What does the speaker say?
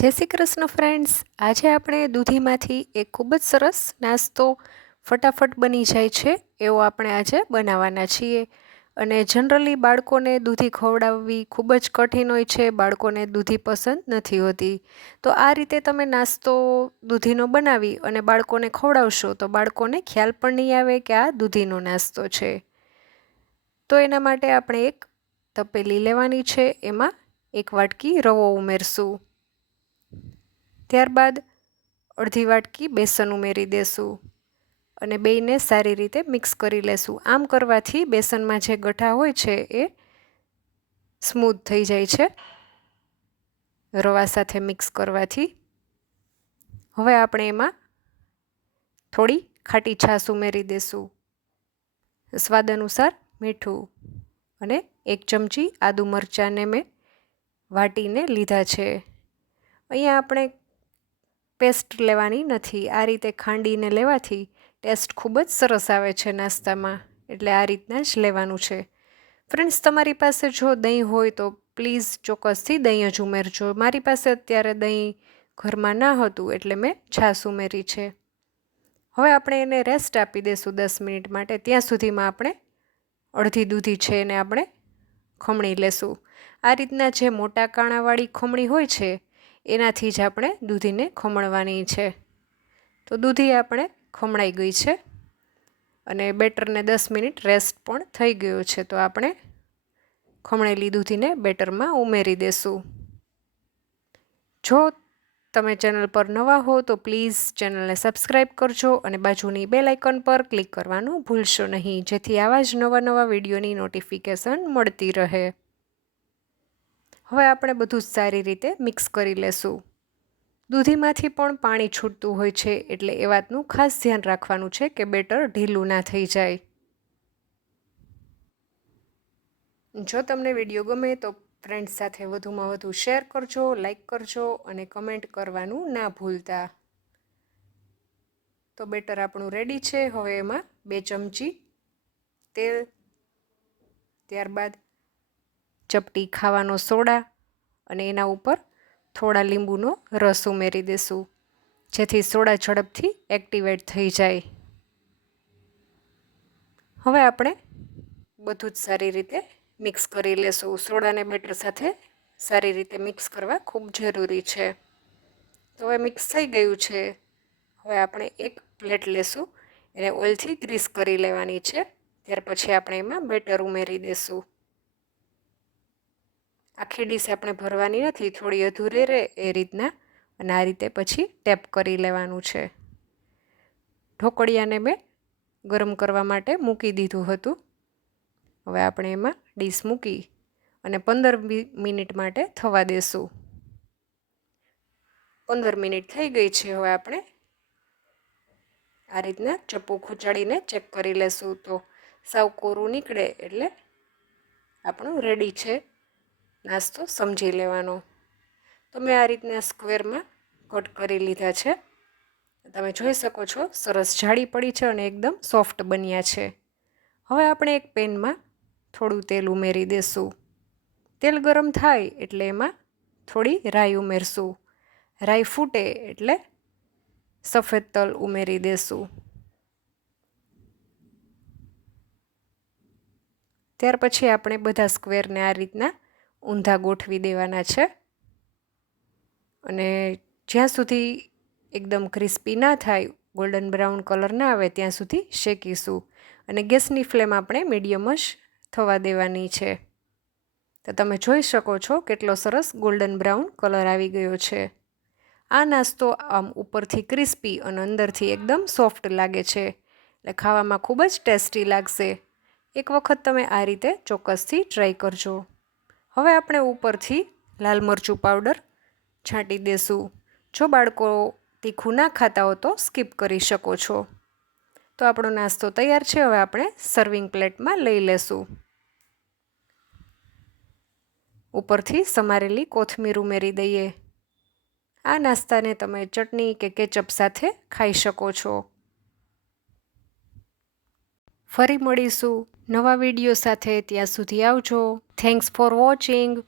જય શ્રી કૃષ્ણ ફ્રેન્ડ્સ આજે આપણે દૂધીમાંથી એક ખૂબ જ સરસ નાસ્તો ફટાફટ બની જાય છે એવો આપણે આજે બનાવવાના છીએ. અને જનરલી બાળકોને દૂધી ખવડાવવી ખૂબ જ કઠિન હોય છે, બાળકોને દૂધી પસંદ નથી હોતી. તો આ રીતે તમે નાસ્તો દૂધીનો બનાવી અને બાળકોને ખવડાવશો તો બાળકોને ખ્યાલ પણ નહીં આવે કે આ દૂધીનો નાસ્તો છે. તો એના માટે આપણે એક તપેલી લેવાની છે, એમાં એક વાટકી રવો ઉમેરશું. ત્યારબાદ અડધી વાટકી બેસન ઉમેરી દેશું અને બેયને સારી રીતે મિક્સ કરી લેશું. આમ કરવાથી બેસનમાં જે ગઠા હોય છે એ સ્મૂથ થઈ જાય છે. રવા સાથે મિક્સ કરવાથી હવે આપણે એમાં થોડી ખાટી છાશ ઉમેરી દેશું. સ્વાદ અનુસાર મીઠું અને એક ચમચી આદુ મરચાંને મેં વાટીને લીધા છે. અહીંયા આપણે પેસ્ટ લેવાની નથી. આ રીતે ખાંડીને લેવાથી ટેસ્ટ ખૂબ જ સરસ આવે છે નાસ્તામાં. એટલે આ રીતના જ લેવાનું છે. ફ્રેન્ડ્સ, તમારી પાસે જો દહીં હોય તો પ્લીઝ ચોક્કસથી દહીં જ ઉમેરજો. મારી પાસે અત્યારે દહીં ઘરમાં ના હતું એટલે મેં છાશ ઉમેરી છે. હવે આપણે એને રેસ્ટ આપી દઈશું દસ મિનિટ માટે. ત્યાં સુધીમાં આપણે અડધી દૂધી છે એને આપણે ખમણી લેશું. આ રીતના જે મોટા કાણાવાળી ખમણી હોય છે એનાથી જ આપણે દૂધીને ખમણવાની છે. તો દૂધી આપણે ખમણાઈ ગઈ છે અને બેટરને દસ મિનિટ રેસ્ટ પણ થઈ ગયો છે. તો આપણે ખમણેલી દૂધીને બેટરમાં ઉમેરી દેશું. જો તમે ચેનલ પર નવા હો તો પ્લીઝ ચેનલને સબસ્ક્રાઈબ કરજો અને બાજુની બે લાઇકન પર ક્લિક કરવાનું ભૂલશો નહીં, જેથી આવા જ નવા નવા વિડીયોની નોટિફિકેશન મળતી રહે. હવે આપણે બધું સારી રીતે મિક્સ કરી લેશું. દૂધીમાંથી પણ પાણી છૂટતું હોય છે એટલે એ વાતનું ખાસ ધ્યાન રાખવાનું છે કે બેટર ઢીલું ના થઈ જાય. જો તમને વીડિયો ગમે તો ફ્રેન્ડ્સ સાથે વધુમાં વધુ શેર કરજો લાઈક કરજો અને કમેન્ટ કરવાનું ના ભૂલતા. તો બેટર આપણું રેડી છે. હવે એમાં બે ચમચી તેલ, ત્યારબાદ ચપટી ખાવાનો સોડા અને એના ઉપર થોડા લીંબુનો રસ ઉમેરી દેશું, જેથી સોડા ઝડપથી એક્ટિવેટ થઈ જાય. હવે આપણે બધું જ સારી રીતે મિક્સ કરી લેશું. સોડાને બેટર સાથે સારી રીતે મિક્સ કરવા ખૂબ જરૂરી છે. તો હવે મિક્સ થઈ ગયું છે. હવે આપણે એક પ્લેટ લેશું, એને ઓઇલથી ગ્રીસ કરી લેવાની છે. ત્યાર પછી આપણે એમાં બેટર ઉમેરી દઈશું આખી ડીશ આપણે ભરવાની નથી, થોડી અધૂરી રહે એ રીતના અને આ રીતે પછી ટેપ કરી લેવાનું છે. ઢોકળિયાને મેં ગરમ કરવા માટે મૂકી દીધું હતું. હવે આપણે એમાં ડીશ મૂકી અને પંદર મિનિટ માટે થવા દેશું. પંદર મિનિટ થઈ ગઈ છે, હવે આપણે આ રીતના ચપ્પુ ખૂંચાડીને ચેક કરી લેશું તો સાવ કોરું નીકળે એટલે આપણું રેડી છે. નાસ્તો સમજી લેવાનો. તો મેં આ રીતના સ્ક્વેરમાં કટ કરી લીધા છે. તમે જોઈ શકો છો, સરસ જાડી પડી છે અને એકદમ સોફ્ટ બન્યા છે. હવે આપણે એક પેનમાં થોડું તેલ ઉમેરી દેશું. તેલ ગરમ થાય એટલે એમાં થોડી રાઈ ઉમેરશું. રાઈ ફૂટે એટલે સફેદ તલ ઉમેરી દેશું. ત્યાર પછી આપણે બધા સ્ક્વેરને આ રીતના ઊંધા ગોઠવી દેવાના છે. અને જ્યાં સુધી એકદમ ક્રિસ્પી ના થાય, ગોલ્ડન બ્રાઉન કલર ના આવે, ત્યાં સુધી શેકીશું. અને ગેસની ફ્લેમ આપણે મીડિયમ જ થવા દેવાની છે. તો તમે જોઈ શકો છો કેટલો સરસ ગોલ્ડન બ્રાઉન કલર આવી ગયો છે. આ નાસ્તો આમ ઉપરથી ક્રિસ્પી અને અંદરથી એકદમ સોફ્ટ લાગે છે. એટલે ખાવામાં ખૂબ જ ટેસ્ટી લાગશે. એક વખત તમે આ રીતે ચોક્કસથી ટ્રાય કરજો. હવે આપણે ઉપરથી લાલ મરચું પાવડર છાંટી દેશું. જો બાળકો તીખું ના ખાતા હો તો સ્કીપ કરી શકો છો. તો આપણો નાસ્તો તૈયાર છે, હવે આપણે સર્વિંગ પ્લેટમાં લઈ લેશું. ઉપરથી સમારેલી કોથમીર ઉમેરી દઈએ. આ નાસ્તાને તમે ચટણી કે કેચઅપ સાથે ખાઈ શકો છો. ફરી મળીશું નવા વીડિયો સાથે ત્યાં સુધી આવજો. Thanks for watching